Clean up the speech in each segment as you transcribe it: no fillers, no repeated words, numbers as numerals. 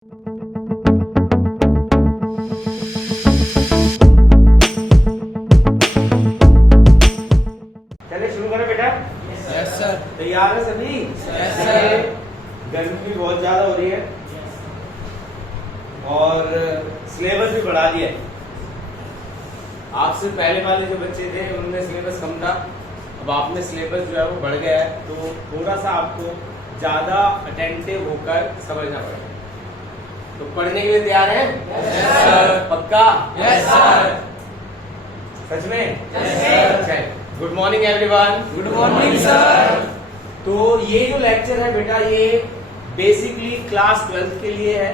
चलिए शुरू करें बेटा। Yes sir. तैयार है सभी? Yes sir. गर्मी भी बहुत ज्यादा हो रही है और सिलेबस भी बढ़ा दिया है। आपसे पहले वाले जो बच्चे थे उनमें सिलेबस कम था, अब आप में सिलेबस जो है वो बढ़ गया है, तो थोड़ा सा आपको ज्यादा अटेंटिव होकर समझना पड़ेगा। तो पढ़ने के लिए तैयार हैं? Yes sir. पक्का? Yes sir. सच में? Yes sir. Good morning everyone. Good morning sir. तो ये जो लेक्चर है बेटा, ये बेसिकली क्लास 12th के लिए है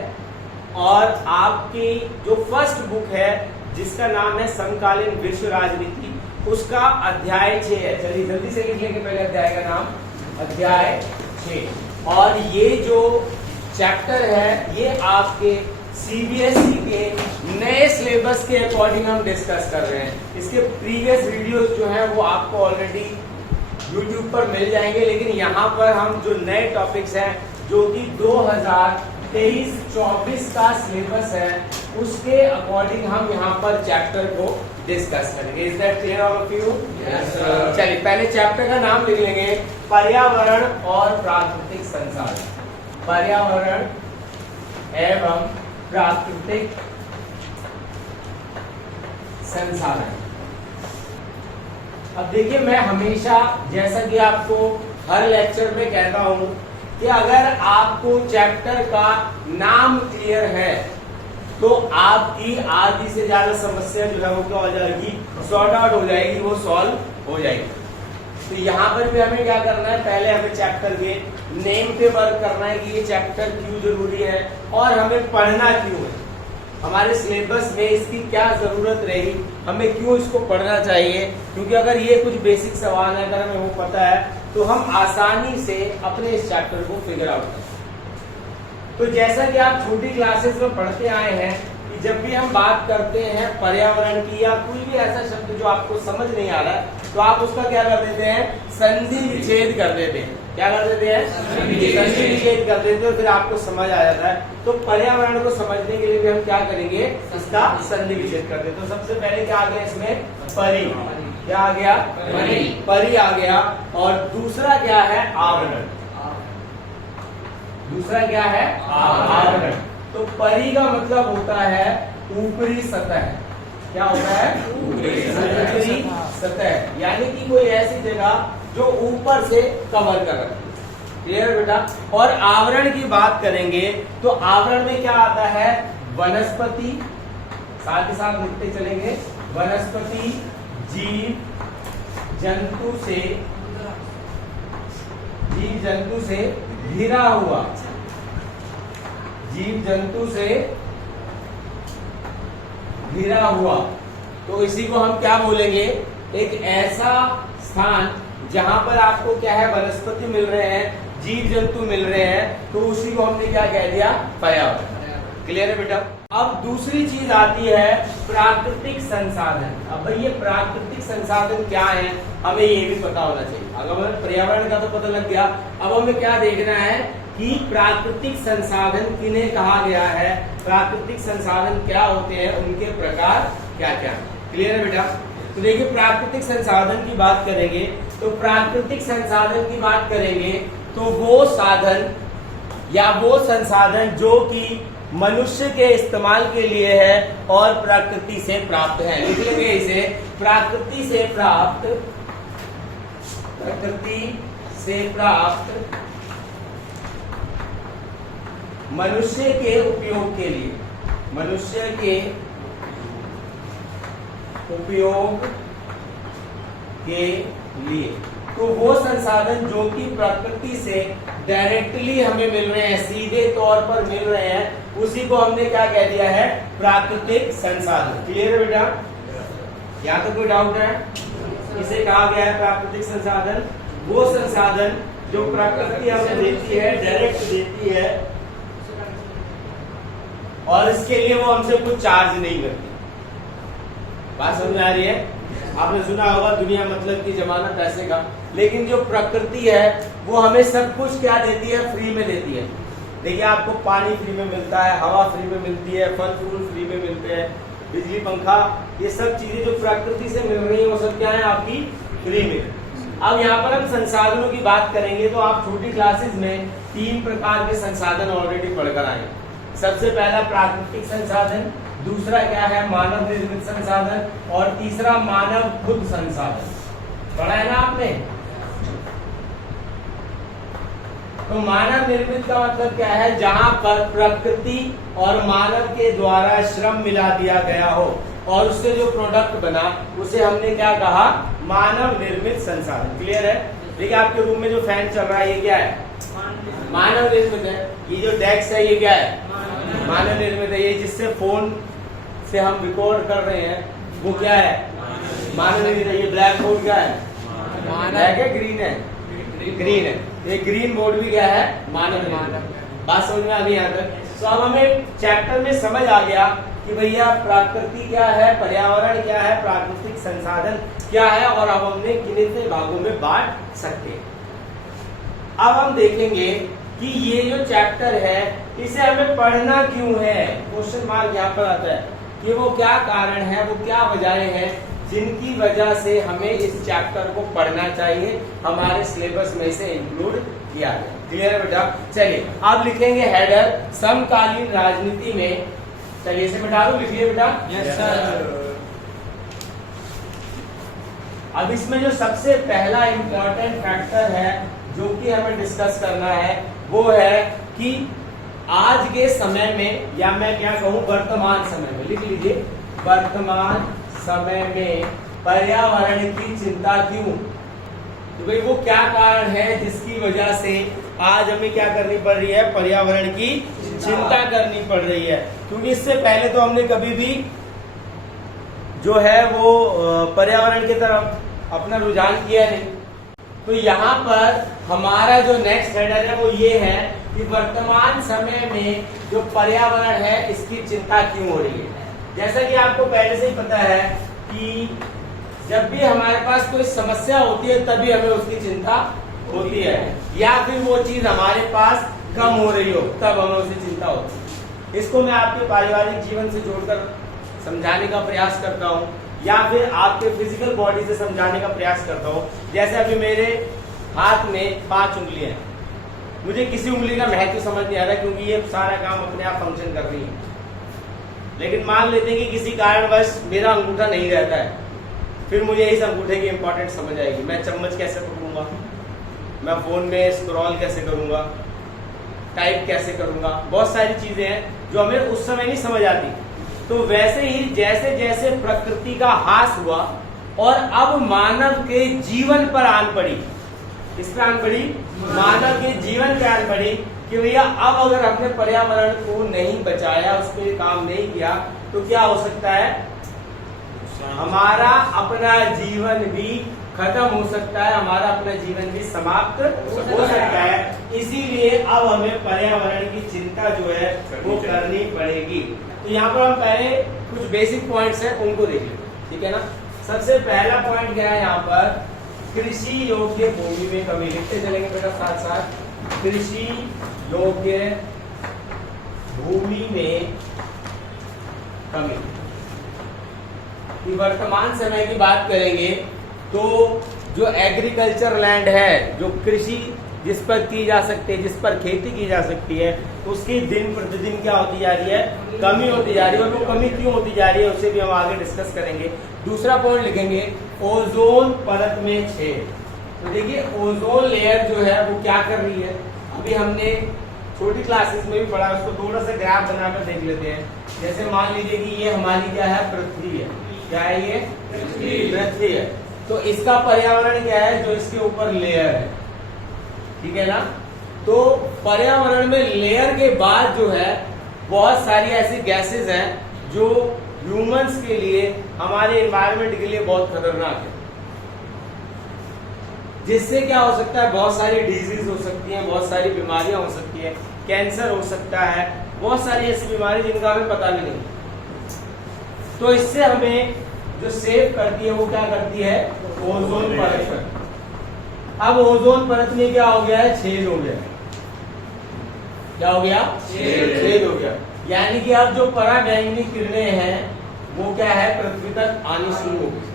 और आपकी जो फर्स्ट बुक है जिसका नाम है समकालीन विश्व राजनीति, उसका अध्याय 6 है। चलिए जल्दी से लिख लेंगे पहले अध्याय का नाम, अध्याय 6। और ये जो चैप्टर है ये आपके सीबीएसई के नए सिलेबस के अकॉर्डिंग हम डिस्कस कर रहे हैं। इसके प्रीवियस वीडियोस जो हैं वो आपको ऑलरेडी YouTube पर मिल जाएंगे, लेकिन यहाँ पर हम जो नए टॉपिक्स हैं जो कि 2023-24 का सिलेबस है उसके अकॉर्डिंग हम यहाँ पर चैप्टर को डिस्कस करेंगे। Is that clear all of you? Yes sir. चलिए पहले चैप्टर का नाम लिख लेंगे, पर्यावरण और प्राकृतिक संसाधन। पर्यावरण एवं प्राकृतिक संसाधन। अब देखिए, मैं हमेशा जैसा कि आपको हर लेक्चर में कहता हूं कि अगर आपको चैप्टर का नाम क्लियर है तो आपकी आधी से ज्यादा समस्या जो है वो क्या हो जाएगी, सॉर्ट आउट हो जाएगी, वो सॉल्व हो जाएगी। तो यहाँ पर भी हमें क्या करना है, पहले हमें चैप्टर के नेम पे वर्क करना है कि ये चैप्टर क्यों जरूरी है और हमें पढ़ना क्यों है, हमारे सिलेबस में इसकी क्या जरूरत रही, हमें क्यों इसको पढ़ना चाहिए। क्योंकि अगर ये कुछ बेसिक सवाल है, अगर हमें वो पता है तो हम आसानी से अपने इस चैप्टर को फिगर आउट कर सकते। तो जैसा कि आप छोटी क्लासेस में पढ़ते आए हैं कि जब भी हम बात करते हैं पर्यावरण की या कोई भी ऐसा शब्द जो आपको समझ नहीं आ रहा है तो आप उसका क्या कर देते हैं, संधि विच्छेद कर देते हैं। क्या कर देते हैं? संधि विच्छेद कर देते हैं, फिर आपको समझ आ जाता है। तो पर्यावरण को समझने के लिए भी हम क्या करेंगे, इसका संधि विच्छेद कर देते हैं। तो सबसे पहले क्या आ गया इसमें, परि। क्या आ गया? परि आ गया। और दूसरा क्या है, आवरण। दूसरा क्या है, आवरण। तो परि का मतलब होता है ऊपरी सतह। क्या होता है? ऊपरी सतह, यानी कि कोई ऐसी जगह जो ऊपर से कवर कर रखती है। क्लियर बेटा? और आवरण की बात करेंगे तो आवरण में क्या आता है, वनस्पति, साथ ही साथ लिखते चलेंगे, वनस्पति, जीव जंतु से घिरा हुआ, जीव जंतु से घिरा हुआ। तो इसी को हम क्या बोलेंगे, एक ऐसा स्थान जहां पर आपको क्या है, वनस्पति मिल रहे हैं, जीव जंतु मिल रहे हैं, तो उसी को हमने क्या कह दिया, पर्यावरण। क्लियर है बेटा? अब दूसरी चीज आती है प्राकृतिक संसाधन। अब भाई ये प्राकृतिक संसाधन क्या है, हमें ये भी पता होना चाहिए। अगर हमें पर्यावरण का तो पता लग गया, अब हमें क्या देखना है कि प्राकृतिक संसाधन किन्हें कहा गया है, प्राकृतिक संसाधन क्या होते हैं, उनके प्रकार क्या क्या। क्लियर है बेटा? तो देखिए, प्राकृतिक संसाधन की बात करेंगे तो प्राकृतिक संसाधन की बात करेंगे तो वो साधन या वो संसाधन जो कि मनुष्य के इस्तेमाल के लिए है और प्रकृति से प्राप्त है। लिख लेंगे इसे, प्रकृति से प्राप्त, प्रकृति से प्राप्त मनुष्य के उपयोग के लिए, मनुष्य के उपयोग के लिए। तो वो संसाधन जो कि प्रकृति से डायरेक्टली हमें मिल रहे हैं, सीधे तौर पर मिल रहे हैं, उसी को हमने क्या कह दिया है, प्राकृतिक संसाधन। क्लियर है बेटा? या तो कोई डाउट है? इसे कहा गया है प्राकृतिक संसाधन, वो संसाधन जो प्रकृति हमें देती है, डायरेक्ट देती है, और इसके लिए वो हमसे कुछ चार्ज नहीं करती। बात समझ में आ रही है? आपने सुना होगा दुनिया मतलब की जमाना पैसे का, लेकिन जो प्रकृति है वो हमें सब कुछ क्या देती है, फ्री में देती है। देखिए आपको पानी फ्री में मिलता है, हवा फ्री में मिलती है, फल फूल फ्री में मिलते हैं, बिजली पंखा, ये सब चीजें जो प्रकृति से मिल रही है वो सब क्या है आपकी फ्री में। अब यहाँ पर हम संसाधनों की बात करेंगे तो आप छोटी क्लासेस में 3 प्रकार के संसाधन ऑलरेडी पढ़कर आए। सबसे पहला प्राकृतिक संसाधन, दूसरा क्या है मानव निर्मित संसाधन, और तीसरा मानव खुद संसाधन। पढ़ा है ना आपने? तो मानव निर्मित का मतलब क्या है, जहां पर प्रकृति और मानव के द्वारा श्रम मिला दिया गया हो और उससे जो प्रोडक्ट बना उसे हमने क्या कहा, मानव निर्मित संसाधन। क्लियर है? देखिए आपके रूम में जो फैन चल रहा है ये क्या है, मानव निर्मित है। ये जो डेस्क है ये क्या है, मानव निर्मित है। ये जिससे फोन से हम रिकॉर्ड कर रहे हैं वो क्या है, मानव निर्मित है। ये ब्लैक बोर्ड क्या है, ब्लैक है, ग्रीन है, ग्रीन है। ये ग्रीन बोर्ड भी क्या है, मानव निर्मित। बात समझ में आ गई यहाँ तक? तो अब हमें चैप्टर में समझ आ गया कि भैया प्रकृति क्या है, पर्यावरण क्या है, प्राकृतिक संसाधन क्या है, और अब हमने कितने भागों में बांट सकते हैं। अब हम देखेंगे कि ये जो चैप्टर है इसे हमें पढ़ना क्यों है। क्वेश्चन मार्क यहाँ पर आता है कि वो क्या कारण है, वो क्या वजहें हैं जिनकी वजह से हमें इस चैप्टर को पढ़ना चाहिए, हमारे सिलेबस में से इंक्लूड किया गया। क्लियर है बेटा? चलिए अब लिखेंगे हेडर, समकालीन राजनीति में। चलिए इसे बैठा दो, लिखिए बेटा। Yes sir. अब इसमें जो सबसे पहला इंपॉर्टेंट फैक्टर है जो कि हमें डिस्कस करना है वो है कि आज के समय में, या मैं क्या कहूं वर्तमान समय में, लिख लीजिए, वर्तमान समय में पर्यावरण की चिंता क्यों। तो भाई वो क्या कारण है जिसकी वजह से आज हमें क्या करनी पड़ रही है, पर्यावरण की चिंता करनी पड़ रही है। क्योंकि इससे पहले तो हमने कभी भी जो है वो पर्यावरण की तरफ अपना रुझान किया नहीं। तो यहाँ पर हमारा जो नेक्स्ट हेडर है वो ये है कि वर्तमान समय में जो पर्यावरण है इसकी चिंता क्यों हो रही है। जैसा कि आपको पहले से ही पता है कि जब भी हमारे पास कोई समस्या होती है तभी हमें उसकी चिंता होती है, या फिर वो चीज हमारे पास कम हो रही हो तब हमें उसकी चिंता होती है। इसको मैं आपके पारिवारिक जीवन से जोड़कर समझाने का प्रयास करता हूँ, या फिर आपके फिजिकल बॉडी से समझाने का प्रयास करता हूँ। जैसे अभी मेरे हाथ में 5 उंगलियां हैं, मुझे किसी उंगली का महत्व समझ नहीं आ रहा क्योंकि ये सारा काम अपने आप फंक्शन कर रही है। लेकिन मान लेते हैं कि किसी कारणवश मेरा अंगूठा नहीं रहता है, फिर मुझे इस अंगूठे की इंपॉर्टेंट समझ आएगी। मैं चम्मच कैसे पकड़ूंगा, मैं फोन में स्क्रॉल कैसे करूंगा, टाइप कैसे करूंगा, बहुत सारी चीजें हैं जो हमें उस समय नहीं समझ आती। तो वैसे ही जैसे जैसे प्रकृति का ह्रास हुआ और अब मानव के जीवन पर आन पड़ी, किस पर आन पड़ी, मानव के जीवन पर आन पड़ी कि भैया अब अगर हमने पर्यावरण को नहीं बचाया, उस पर काम नहीं किया तो क्या हो सकता है, हमारा अपना जीवन भी खत्म हो सकता है, हमारा अपना जीवन भी समाप्त हो सकता है। इसीलिए अब हमें पर्यावरण की चिंता जो है वो करनी पड़ेगी। तो यहाँ पर हम पहले कुछ बेसिक पॉइंट्स हैं उनको देख लें, ठीक है ना। सबसे पहला पॉइंट क्या है यहाँ पर, कृषि योग्य भूमि में कमी। लिखते चलेंगे बेटा साथ साथ, कृषि योग्य भूमि में कमी। वर्तमान समय की बात करेंगे तो जो एग्रीकल्चर लैंड है, जो कृषि जिस पर की जा सकती है, जिस पर खेती की जा सकती है, उसकी दिन प्रतिदिन क्या होती जा रही है, कमी होती जा रही है। और वो कमी क्यों होती जा रही है उसे भी हम आगे डिस्कस करेंगे। दूसरा पॉइंट लिखेंगे, ओजोन परत में छेद। तो देखिए ओजोन लेयर जो है वो क्या कर रही है, अभी हमने छोटी क्लासेस में भी पढ़ा, उसको थोड़ा सा ग्राफ बनाकर देख लेते हैं। जैसे मान लीजिए कि ये हमारी क्या है, पृथ्वी है। क्या है ये, पृथ्वी है। तो इसका पर्यावरण क्या है, जो इसके ऊपर लेयर है, ठीक है ना। तो पर्यावरण में लेयर के बाद जो है बहुत सारी ऐसी गैसेस हैं जो ह्यूमंस के लिए, हमारे एनवायरनमेंट के लिए बहुत खतरनाक है। जिससे क्या हो सकता है, बहुत सारी डिजीज हो सकती हैं, बहुत सारी बीमारियां हो सकती है, कैंसर हो सकता है, बहुत सारी ऐसी बीमारी जिनका हमें पता भी नहीं। तो इससे हमें जो सेव करती है वो क्या करती है, ओजोन परत। अब ओजोन परत में क्या हो गया है, छेद हो गया। क्या हो गया? छेद हो गया। यानी कि अब जो पराबैंगनी किरणें हैं वो क्या है, पृथ्वी तक आनी शुरू हो गई।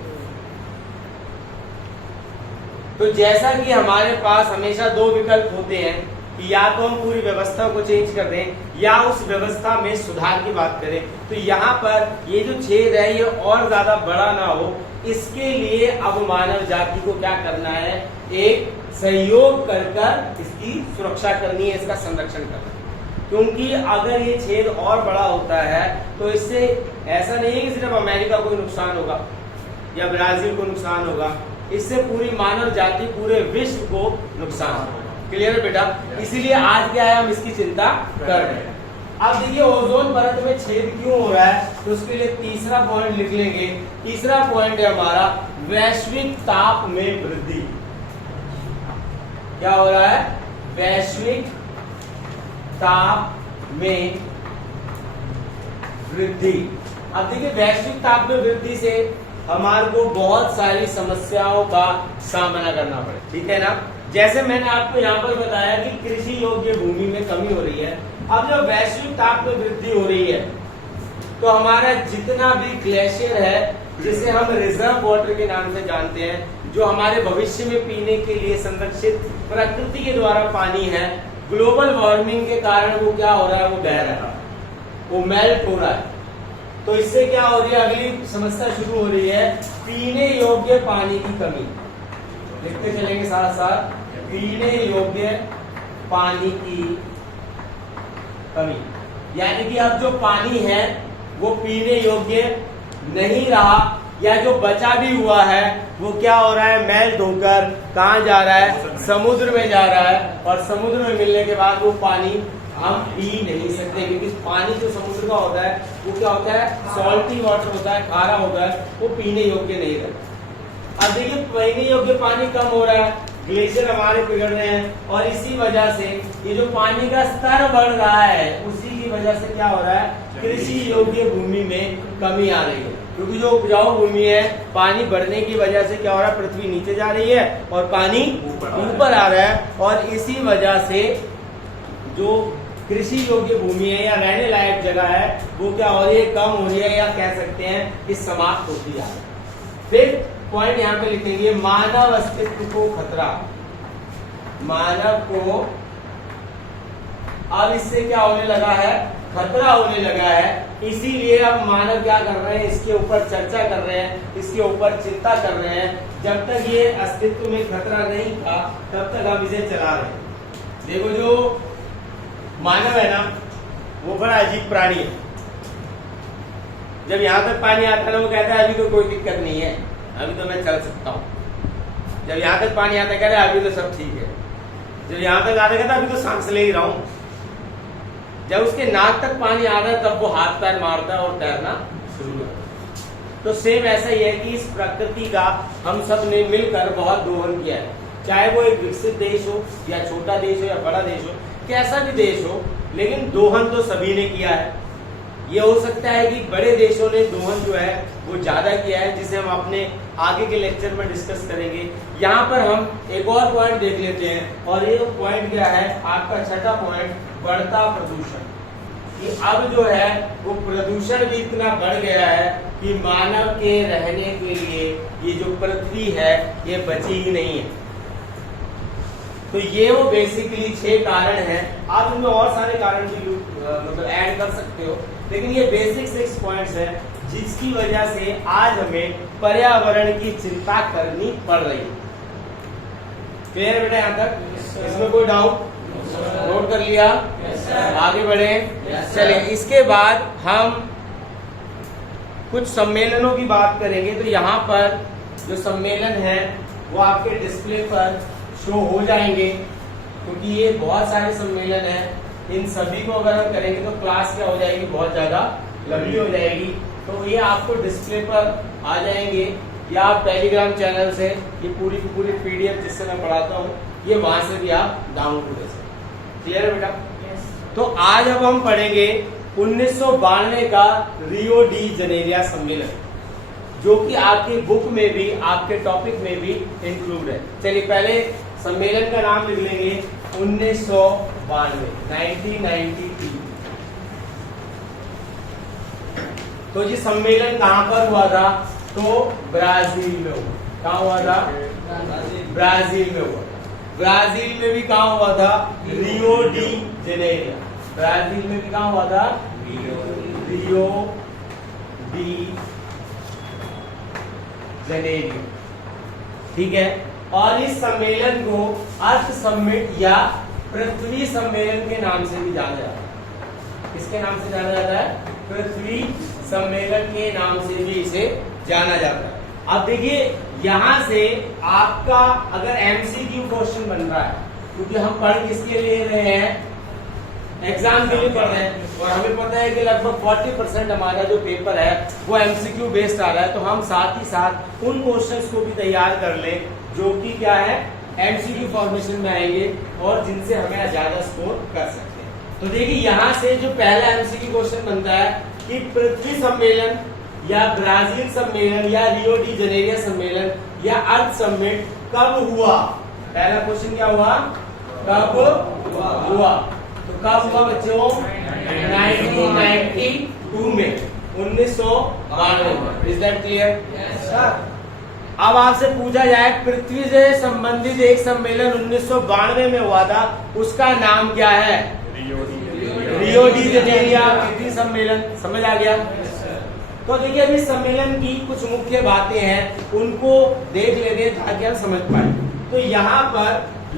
तो जैसा कि हमारे पास हमेशा दो विकल्प होते हैं कि या तो हम पूरी व्यवस्था को चेंज कर दें या उस व्यवस्था में सुधार की बात करें। तो यहाँ पर ये जो छेद है ये और ज्यादा बड़ा ना हो, इसके लिए अब मानव जाति को क्या करना है, एक सहयोग कर इसकी सुरक्षा करनी है, इसका संरक्षण करना है। क्योंकि अगर ये छेद और बड़ा होता है तो इससे ऐसा नहीं है कि सिर्फ अमेरिका को नुकसान होगा या ब्राजील को नुकसान होगा, इससे पूरी मानव जाति, पूरे विश्व को नुकसान होगा। क्लियर है बेटा? इसीलिए आज क्या है, हम इसकी चिंता कर रहे हैं। अब देखिए ओजोन परत में छेद क्यों हो रहा है, तो उसके लिए तीसरा पॉइंट लिख लेंगे। तीसरा पॉइंट है हमारा वैश्विक ताप में वृद्धि। क्या हो रहा है? वैश्विक ताप में वृद्धि। अब देखिए वैश्विक ताप में वृद्धि से हमारे को बहुत सारी समस्याओं का सामना करना पड़े, ठीक है ना। जैसे मैंने आपको यहाँ पर बताया कि कृषि योग्य भूमि में कमी हो रही है। अब जब वैश्विक ताप में वृद्धि हो रही है तो हमारा जितना भी ग्लेशियर है, जिसे हम रिजर्व वाटर के नाम से जानते हैं, जो हमारे भविष्य में पीने के लिए संरक्षित प्रकृति के द्वारा पानी है, ग्लोबल वार्मिंग के कारण वो क्या हो रहा है, वो बह रहा है, वो मेल्ट हो रहा है। तो इससे क्या हो रही है, अगली समस्या शुरू हो रही है, पीने योग्य पानी की कमी। लिखते चलेंगे साथ साथ, पीने योग्य पानी की कमी। यानी कि अब जो पानी है वो पीने योग्य नहीं रहा, या जो बचा भी हुआ है वो क्या हो रहा है, मेल्ट होकर कहाँ जा रहा है, समुद्र में जा रहा है। और समुद्र में मिलने के बाद वो पानी हम पी नहीं सकते, क्योंकि पानी जो समुद्र का होता है वो क्या होता है, सॉल्टी वाटर होता है, खारा होता है, वो पीने योग्य नहीं रहता। अब देखिए पीने योग्य पानी कम हो रहा है, ग्लेशियर हमारे पिघल रहे हैं, और इसी वजह से ये जो पानी का स्तर बढ़ रहा है, उसी की वजह से क्या हो रहा है, कृषि योग्य भूमि में कमी आ रही है। क्योंकि जो उपजाऊ भूमि है, पानी बढ़ने की वजह से क्या हो रहा है, पृथ्वी नीचे जा रही है और पानी ऊपर आ रहा है, और इसी वजह से जो कृषि योग्य भूमि है या रहने लायक जगह है वो क्या हो रही है, कम हो रही है, या कह सकते हैं कि समाप्त होती जा रही है। फिर पॉइंट यहाँ पे लिखेंगे, मानव अस्तित्व को खतरा। मानव को अब इससे क्या होने लगा है, खतरा होने लगा है। इसीलिए अब मानव क्या कर रहे हैं, इसके ऊपर चर्चा कर रहे हैं, इसके ऊपर चिंता कर रहे हैं। जब तक ये अस्तित्व में खतरा नहीं था तब तक हम इसे चला रहे हैं। देखो जो मानव है ना, वो बड़ा अजीब प्राणी है। जब यहाँ तक पानी आता है ना, वो कहता है अभी तो कोई दिक्कत नहीं है, अभी तो मैं चल सकता हूँ। जब यहाँ तक पानी आता है कहता है अभी तो सब ठीक है। जब यहाँ तक आता कहता है अभी तो सांस ले ही रहा हूँ। जब उसके नाक तक पानी आता है तब वो हाथ पैर मारता है और तैरना शुरू करता है। तो सेम ऐसा ही है कि इस प्रकृति का हम सब ने मिलकर बहुत दोहन किया है, चाहे वो एक विकसित देश हो या छोटा देश हो या बड़ा देश हो, कैसा भी देश हो, लेकिन दोहन तो सभी ने किया है। ये हो सकता है कि बड़े देशों ने दोहन जो है वो ज्यादा किया है, जिसे हम अपने आगे के लेक्चर में डिस्कस करेंगे। यहाँ पर हम एक और पॉइंट देख लेते हैं, और ये पॉइंट क्या है, आपका छठा पॉइंट, बढ़ता प्रदूषण। कि अब जो है वो प्रदूषण भी इतना बढ़ गया है कि मानव के रहने के लिए ये जो पृथ्वी है ये बची ही नहीं है। तो ये वो बेसिकली 6 कारण हैं। आप इनमें और सारे कारण भी मतलब ऐड कर सकते हो, लेकिन ये बेसिक 6 पॉइंट्स हैं जिसकी वजह से आज हमें पर्यावरण की चिंता करनी पड़ रही है। क्लियर बेटा यहाँ तक? इसमें कोई डाउट? नोट कर लिया? आगे बढ़े? चलिए, इसके बाद हम कुछ सम्मेलनों की बात करेंगे। तो यहाँ पर जो सम्मेलन है वो आपके डिस्प्ले पर शो हो जाएंगे, क्योंकि ये बहुत सारे सम्मेलन हैं। इन सभी को अगर हम करेंगे तो क्लास क्या हो जाएगी, बहुत ज्यादा लंबी हो जाएगी। तो ये आपको डिस्प्ले पर आ जाएंगे, या आप टेलीग्राम चैनल से ये पूरी की पूरी PDF जिससे मैं पढ़ाता हूँ, ये वहां से भी आप डाउनलोड कर सकते। क्लियर है बेटा? तो आज अब हम पढ़ेंगे 1992 का रियो डी जनेरिया सम्मेलन, जो कि आपकी बुक में भी, आपके टॉपिक में भी इंक्लूड है। चलिए पहले सम्मेलन का नाम लिख लेंगे, 1992 1992। तो ये सम्मेलन कहां पर हुआ था? तो ब्राजील में हुआ। कहां हुआ था? ब्राजील में हुआ। ब्राजील में भी कहां हुआ था? Rio de Janeiro. ब्राजील में भी कहां हुआ था? Rio de Janeiro. ठीक है। और इस सम्मेलन को अर्थ समिट या पृथ्वी सम्मेलन के नाम से भी जाना जाता है। किसके नाम से जाना जाता है? पृथ्वी सम्मेलन के नाम से भी इसे जाना जाता है। अब देखिए यहां से आपका अगर एमसीक्यू क्वेश्चन बन रहा है, क्योंकि हम पढ़ किसके लिए रहे हैं? एग्जाम के लिए पढ़ रहे हैं, और हमें पता है कि लगभग 40% हमारा जो पेपर है वो एमसीक्यू बेस्ड आ रहा है। तो हम साथ ही साथ उन क्वेश्चंस को भी तैयार कर लें जो कि क्या है? एमसीक्यू फॉर्मेशन में आएंगे और जिनसे हमें ज्यादा स्कोर कर सकते हैं। तो देखिए यहां से जो पहला एमसीक्यू क्वेश्चन बनता है कि पृथ्वी सम्मेलन या ब्राजील सम्मेलन या रियो डी जेनेरियो सम्मेलन या अर्थ समिट कब हुआ? पहला क्वेश्चन क्या हुआ? कब हुआ? तो कब हुआ बच्चों? 1992 में, 1992 में। Is that clear? अब आपसे पूछा जाए पृथ्वी से संबंधित एक सम्मेलन 1992 में हुआ था, उसका नाम क्या है? रियो डी जेनेरियो पृथ्वी सम्मेलन। समझ आ गया? तो देखिए अभी सम्मेलन की कुछ मुख्य बातें हैं, उनको देख लेते हैं ताकि हम समझ पाए। तो यहाँ पर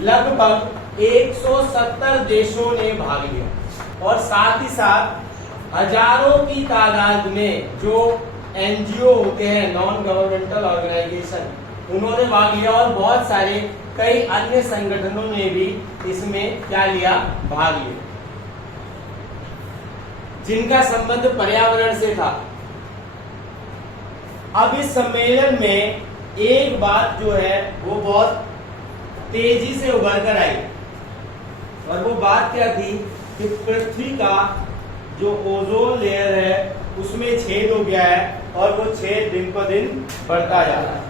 लगभग 170 देशों ने भाग लिया और साथ ही साथ हजारों की तादाद में जो एनजीओ होते हैं, नॉन गवर्नमेंटल ऑर्गेनाइजेशन, उन्होंने भाग लिया और बहुत सारे कई अन्य संगठनों ने भी इसमें क्या लिया? भाग लिया, जिनका संबंध पर्यावरण से था। अब इस सम्मेलन में एक बात जो है वो बहुत तेजी से उभर कर आई, और वो बात क्या थी कि पृथ्वी का जो ओजोन लेयर है उसमें छेद हो गया है और वो छेद दिन पर दिन बढ़ता जा रहा है।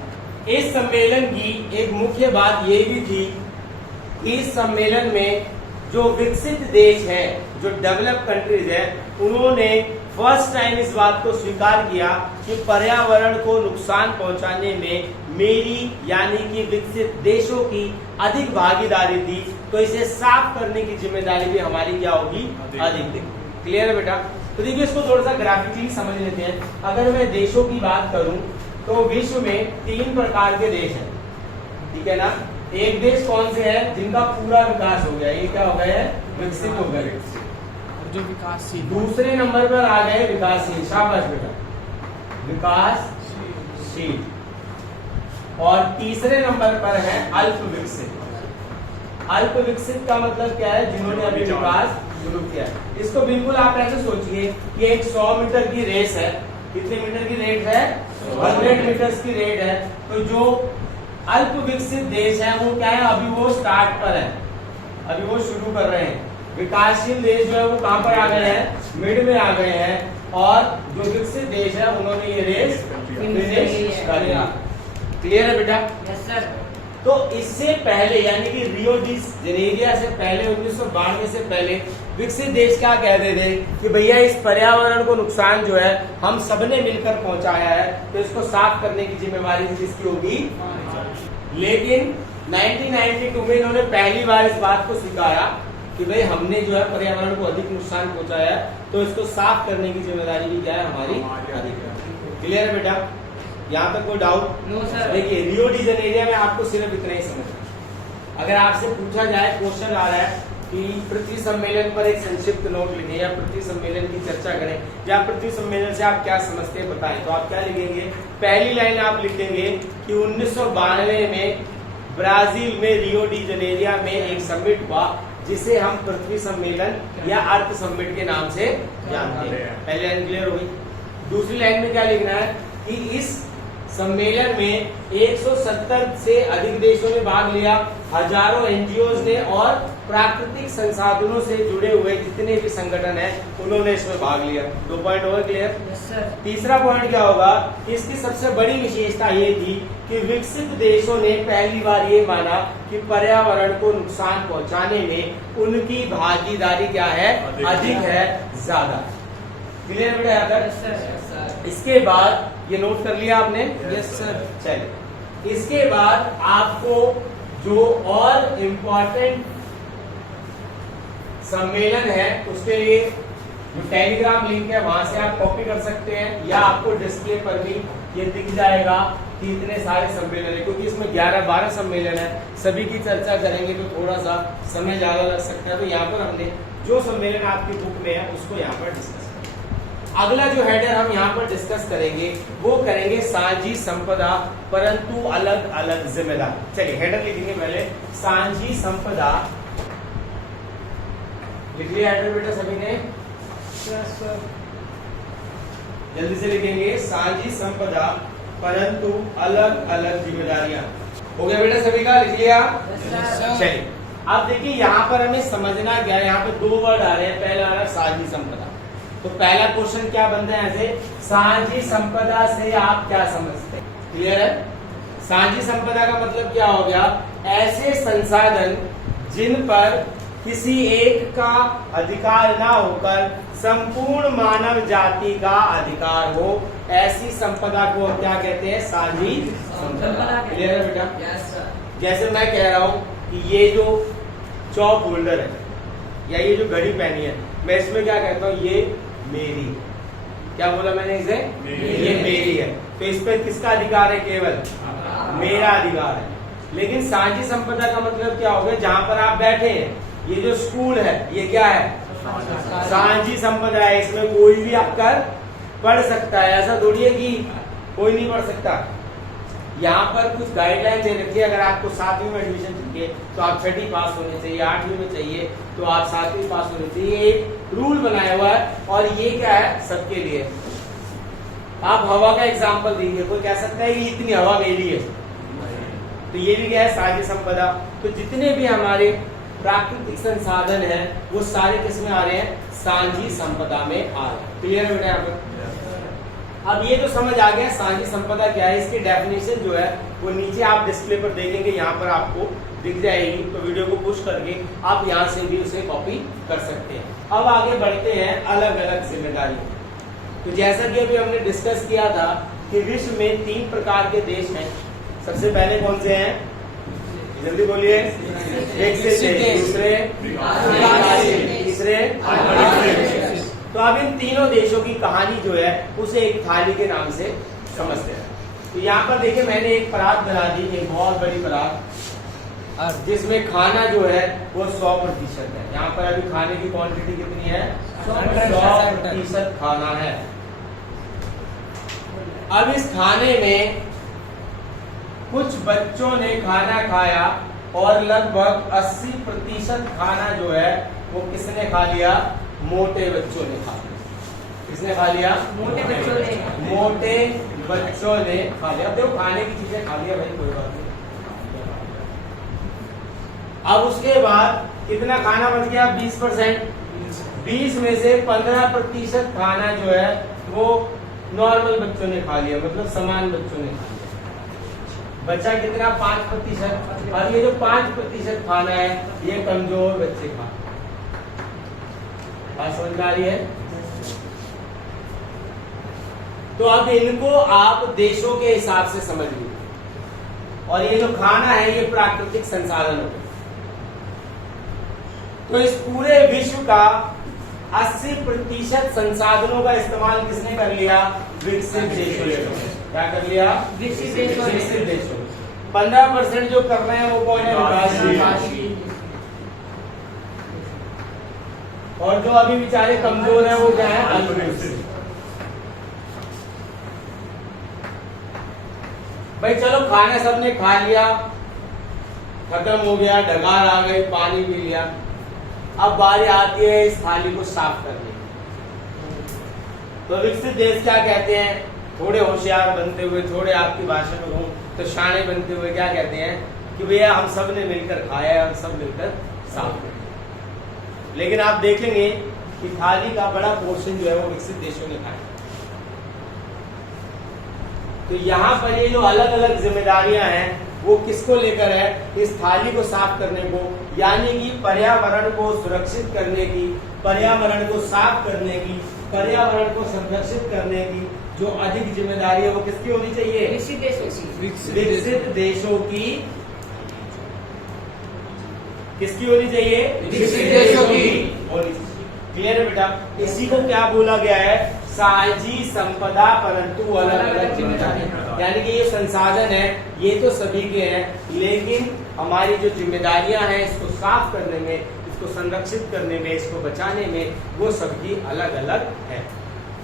इस सम्मेलन की एक मुख्य बात ये भी थी कि इस सम्मेलन में जो विकसित देश हैं, जो डेवलप कंट्रीज हैं, उन्होंने फर्स्ट टाइम इस बात को स्वीकार किया कि पर्यावरण को नुकसान पहुंचाने में मेरी यानी कि विकसित देशों की अधिक भागीदारी थी, तो इसे साफ करने की जिम्मेदारी भी हमारी क्या होगी? अधिक। क्लियर है बेटा? तो देखिए इसको थोड़ा सा ग्राफिकली समझ लेते हैं। अगर मैं देशों की बात करूं तो विश्व में 3 प्रकार के देश हैं, ठीक है ना? एक देश कौन से है जिनका पूरा विकास हो गया? ये क्या हो गया है? विकसित हो गए। जो विकासशील। दूसरे नंबर पर आ गए विकासशील। शाबाश बेटा, विकासशील। और तीसरे नंबर पर है अल्प विकसित। अल्प विकसित का मतलब क्या है? जिन्होंने अभी विकास शुरू किया। इसको बिल्कुल आप ऐसे सोचिए कि एक 100 मीटर की रेस है। कितने मीटर की रेस है? 100 मीटर्स की रेस है। तो जो अल्प विकसित देश है वो क्या है? अभी वो स्टार्ट पर है, अभी वो शुरू कर रहे हैं। विकासशील देश जो है वो कहां पर आ गए हैं? मिड में आ गए हैं। और जो विकसित देश है उन्होंने ये रेस फिनिश कर लिया। क्लियर है बेटा? Yes sir. तो इससे पहले यानी कि रियो डी जेनेरियो से पहले 1992 से पहले विकसित देश क्या कहते थे कि भैया इस पर्यावरण को नुकसान जो है हम सबने मिलकर पहुंचाया है, तो इसको साफ करने की जिम्मेवारी किसकी होगी? लेकिन 1992 में इन्होंने पहली बार इस बात को स्वीकारा कि भाई हमने जो है पर्यावरण को अधिक नुकसान पहुंचाया है, तो इसको साफ करने की जिम्मेदारी भी क्या है? हमारी अधिक। क्लियर है बेटा? यहाँ तक कोई डाउट? No sir. देखिए रियो डी जेनेरियो में आपको सिर्फ इतना ही समझना। अगर आपसे पूछा जाए, क्वेश्चन आ रहा है कि पृथ्वी सम्मेलन पर एक संक्षिप्त नोट लिखें या पृथ्वी सम्मेलन की चर्चा करें या पृथ्वी सम्मेलन से आप क्या समझते हैं बताएं, तो आप क्या लिखेंगे? पहली लाइन आप लिखेंगे कि 1992 में ब्राजील में रियो डी जेनेरियो में एक समिट हुआ जिसे हम पृथ्वी सम्मेलन या अर्थ समिट के नाम से जानते हैं। पहली लाइन क्लियर हो गई। दूसरी लाइन में क्या लिखना है कि इस सम्मेलन में 170 से अधिक देशों ने भाग लिया, हजारों एनजीओ ने और प्राकृतिक संसाधनों से जुड़े हुए जितने भी संगठन हैं उन्होंने इसमें भाग लिया। 2 पॉइंट हो गए क्लियर। Yes sir. तीसरा पॉइंट क्या होगा, इसकी सबसे बड़ी विशेषता ये थी कि विकसित देशों ने पहली बार ये माना कि पर्यावरण को नुकसान पहुंचाने में उनकी भागीदारी क्या है, अधिक है, ज्यादा। क्लियर बेटा यहाँ यस तक? सर। इसके बाद ये नोट कर लिया आपने? Yes sir. चलिए, इसके बाद आपको जो और इम्पोर्टेंट सम्मेलन है उसके लिए जो टेलीग्राम लिंक है वहां से आप कॉपी कर सकते हैं, या आपको डिस्प्ले पर भी ये दिख जाएगा कि इतने सारे सम्मेलन है, क्योंकि इसमें 11-12 सम्मेलन है, सभी की चर्चा करेंगे तो थोड़ा सा समय ज्यादा लग सकता है। तो यहाँ पर हमने जो सम्मेलन आपकी बुक में है उसको यहाँ पर डिस्कस करेंगे। अगला जो हेडर हम यहाँ पर डिस्कस करेंगे वो करेंगे साझी संपदा परंतु अलग अलग जिम्मेदारी। चलिए हेडर लिखेंगे पहले, साझी संपदा। लिख लिया हेडर बेटा सभी ने? Yes sir. जल्दी से लिखेंगे, साझी संपदा परंतु अलग अलग जिम्मेदारियां। हो गया बेटा सभी का? लिख लिया? Yes sir. चलिए अब देखिए यहाँ पर हमें समझना क्या है, यहाँ पे 2 वर्ड आ रहे हैं। पहला आ रहा है साझी संपदा। तो पहला क्वेश्चन क्या बनता है ऐसे, साझी संपदा से आप क्या समझते हैं? क्लियर है? साझी संपदा का मतलब क्या हो गया, ऐसे संसाधन जिन पर किसी एक का अधिकार ना होकर संपूर्ण मानव जाति का अधिकार हो, ऐसी संपदा को हम क्या कहते हैं, साझी संपदा। क्लियर है बेटा? Yes sir. जैसे मैं कह रहा हूं कि ये जो चॉक होल्डर है या ये जो घड़ी पहनी है, मैं इसमें क्या कहता हूं, ये मेरी। क्या बोला मैंने इसे? ये मेरी है। तो इस पर किसका अधिकार है? केवल मेरा अधिकार है। लेकिन साझी संपदा का मतलब क्या हो गया, जहां पर आप बैठे हैं, ये जो स्कूल है ये क्या है, साझी संपदा है। इसमें कोई भी आकर पढ़ सकता है, ऐसा थोड़ी है कि कोई नहीं पढ़ सकता। यहाँ पर कुछ गाइडलाइन दे रखी है, अगर आपको 7वीं में एडमिशन चाहिए तो आप 6ठी पास होने चाहिए, 8वीं में चाहिए तो आप 7वीं पास होने चाहिए। एक रूल बनाया हुआ है और ये क्या है, सबके लिए। आप हवा का एग्जाम्पल दीजिए, कोई कह सकता है कि इतनी हवा मेरी है, तो ये भी क्या है, साझी संपदा। तो जितने भी हमारे प्राकृतिक संसाधन है वो सारे किसमें आ रहे हैं, साझी संपदा में आ रहे हैं। क्लियर है बेटा यहाँ पर? अब ये तो समझ आ गया साझी संपदा क्या है। इसकी डेफिनेशन जो है वो नीचे आप डिस्प्ले पर देखेंगे, यहाँ पर आपको दिख जाएगी। तो वीडियो को पुश करके आप यहाँ से भी उसे कॉपी कर सकते हैं। अब आगे बढ़ते हैं अलग अलग जिम्मेदारी। तो जैसा कि अभी हमने डिस्कस किया था कि विश्व में 3 प्रकार के देश हैं। सबसे पहले कौन से हैं, जल्दी बोलिए? दूसरे, तीसरे। तो अब इन तीनों देशों की कहानी जो है उसे एक थाली के नाम से समझते हैं। तो यहाँ पर देखिए मैंने एक परात बना दी, एक बहुत बड़ी परात, जिसमें खाना जो है वो 100% है। यहाँ पर अभी खाने की क्वांटिटी कितनी है, 100% खाना है। अब इस खाने में कुछ बच्चों ने खाना खाया और लगभग 80% खाना जो है वो किसने खा लिया, मोटे बच्चों ने खा लिया। किसने खा लिया, मोटे बच्चों ने। मोटे बच्चों ने खा लिया। अब देखो खाने की चीजें खा लिया भाई, कोई बात नहीं। अब उसके बाद कितना खाना बच गया, 20%। 20 में से 15% खाना जो है वो नॉर्मल बच्चों ने खा लिया, मतलब समान बच्चों ने खा लिया। बचा कितना, 5%। और ये जो 5% खाना है ये कमजोर बच्चे खा। बात समझ में आ रही है? तो अब इनको आप देशों के हिसाब से समझ लीजिए। और ये जो खाना है ये प्राकृतिक संसाधन होगा। तो इस पूरे विश्व का 80% संसाधनों का इस्तेमाल किसने कर लिया, विकसित देशों ने। क्या कर लिया, विकसित देशों ने। विकसित देशों। 15% जो कर रहे हैं वो कौन है, विकासशील। और जो अभी बेचारे कमजोर है वो क्या है, अल्पविकसित। भाई चलो खाना सबने खा लिया, खत्म हो गया, डगार आ गई, पानी पी लिया। अब बारी आती है इस थाली को साफ करने की। तो विकसित देश क्या कहते हैं, थोड़े होशियार बनते हुए, थोड़े आपकी भाषा में कहूं तो शाने बनते हुए क्या कहते हैं कि भैया हम सब ने मिलकर खाया, हम सब मिलकर साफ करें। लेकिन आप देखेंगे कि थाली का बड़ा पोर्शन जो है वो विकसित देशों ने खाया। तो यहाँ पर ये जो अलग अलग जिम्मेदारियां हैं वो किसको लेकर है, इस थाली को साफ करने को, यानी कि पर्यावरण को सुरक्षित करने की, पर्यावरण को साफ करने की, पर्यावरण को संरक्षित करने की जो अधिक जिम्मेदारी है वो किसकी होनी चाहिए, विकसित देशों की। विकसित देशों की। किसकी होनी चाहिए, विकसित देशों की होनी चाहिए। क्लियर है बेटा? इसी को क्या बोला गया है, साझी संपदा परंतु अलग अलग जिम्मेदारी। यानी कि ये संसाधन है, ये तो सभी के हैं, लेकिन हमारी जो जिम्मेदारियां हैं इसको साफ करने में, इसको संरक्षित करने में, इसको बचाने में, वो सबकी अलग अलग है।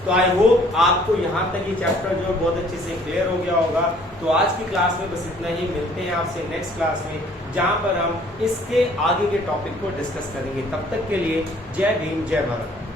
तो आई होप आपको यहाँ तक ये चैप्टर जो बहुत अच्छे से क्लियर हो गया होगा। तो आज की क्लास में बस इतना ही, मिलते हैं आपसे नेक्स्ट क्लास में जहाँ पर हम इसके आगे के टॉपिक को डिस्कस करेंगे। तब तक के लिए जय भीम, जय भारत।